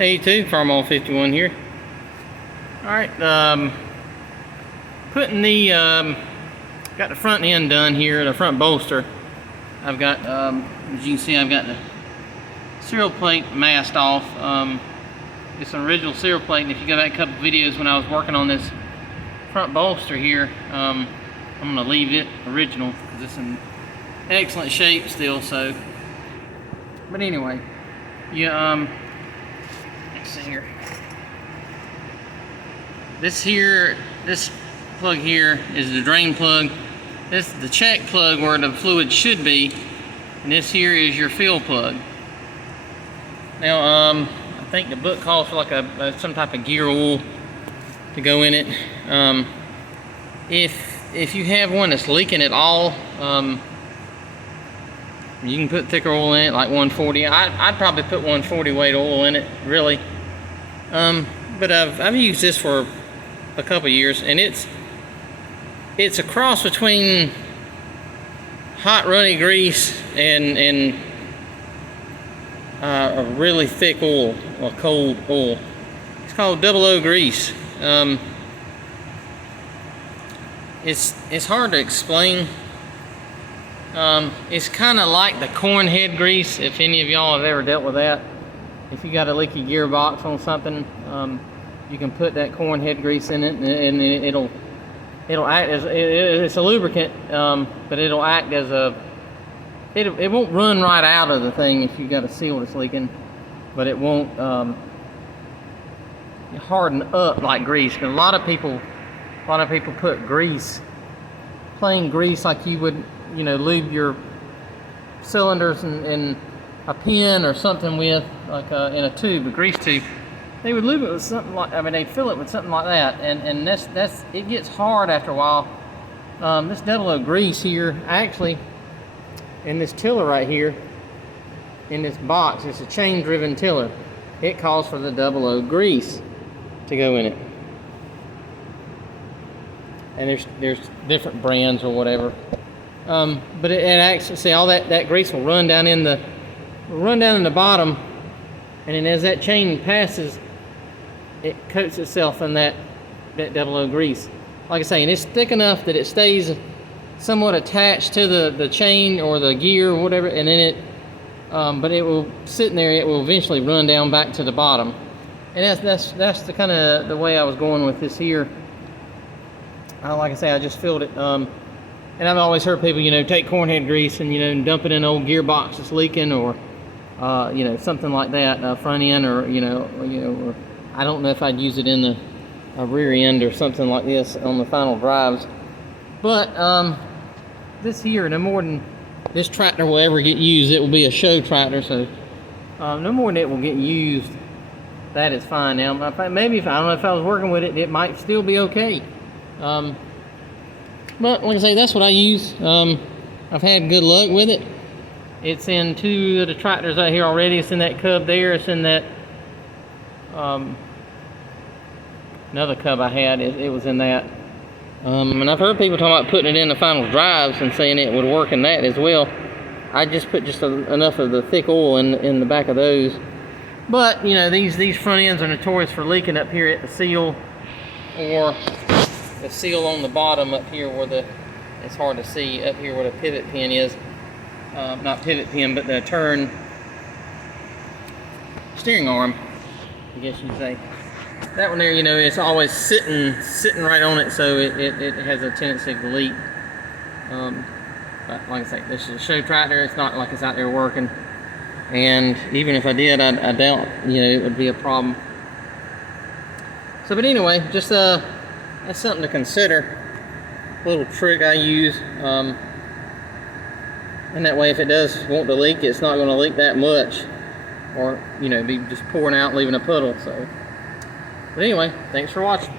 82, Farmall 51 here. Alright, putting the, got the front end done here, the front bolster. I've got, as you can see, I've got the serial plate masked off. It's an original serial plate, and if you go back a couple videos when I was working on this front bolster here, I'm going to leave it original because it's in excellent shape still. So, but anyway, let's see here. This plug here is the drain plug. This is the check plug where the fluid should be, and this here is your fill plug. Now, I think the book calls for like some type of gear oil to go in it. If you have one that's leaking at all, you can put thicker oil in it, like 140. I'd probably put 140 weight oil in it, really. But I've used this for a couple years, and it's a cross between hot runny grease and a really thick oil, or cold oil. It's called 00 grease. It's hard to explain. It's kind of like the corn head grease, if any of y'all have ever dealt with that. If you got a leaky gearbox on something, you can put that corn head grease in it, and it'll act as, it's a lubricant, but it'll act as a, it won't run right out of the thing if you got a seal that's leaking, but it won't harden up like grease. Because a lot of people put grease, plain grease, like you would, lube your cylinders in a pen or something with, like in a tube, a grease tube. They would lube it with something like, they'd fill it with something like that, and that's it gets hard after a while. This 00 grease here, actually, in this tiller right here, in this box, it's a chain-driven tiller. It calls for the 00 grease to go in it. And there's different brands or whatever. But it actually, see, all that grease will run down in the bottom, and then as that chain passes, it coats itself in that 00 grease. Like I say, and it's thick enough that it stays somewhat attached to the chain or the gear or whatever, and then but it will sit in there. It will eventually run down back to the bottom, and that's the kind of the way I was going with this here. Like I say, I just filled it, and I've always heard people, take cornhead grease and dump it in an old gearbox that's leaking, or something like that, front end, or or I don't know if I'd use it in the rear end or something like this on the final drives. But this here, no more than this tractor will ever get used. It will be a show tractor, so no more than it will get used. That is fine. Now, maybe I don't know if I was working with it, it might still be okay. But like I say, that's what I use. I've had good luck with it. It's in 2 of the tractors out here already. It's in that cub there. It's in that another cub I had. It was in that. And I've heard people talking about putting it in the final drives and saying it would work in that as well. I just put enough of the thick oil in the back of those. But these front ends are notorious for leaking up here at the seal, or the seal on the bottom up here where it's hard to see up here where the pivot pin is. Not pivot pin, but the turn steering arm, I guess you'd say. That one there, it's always sitting right on it, so it has a tendency to leak. But like I say, this is a show tractor. It's not like it's out there working. And even if I did, I doubt, it would be a problem. So, but anyway, just that's something to consider. A little trick I use. And that way, if it does want to leak, it's not going to leak that much, or be just pouring out, leaving a puddle. So, but anyway, thanks for watching.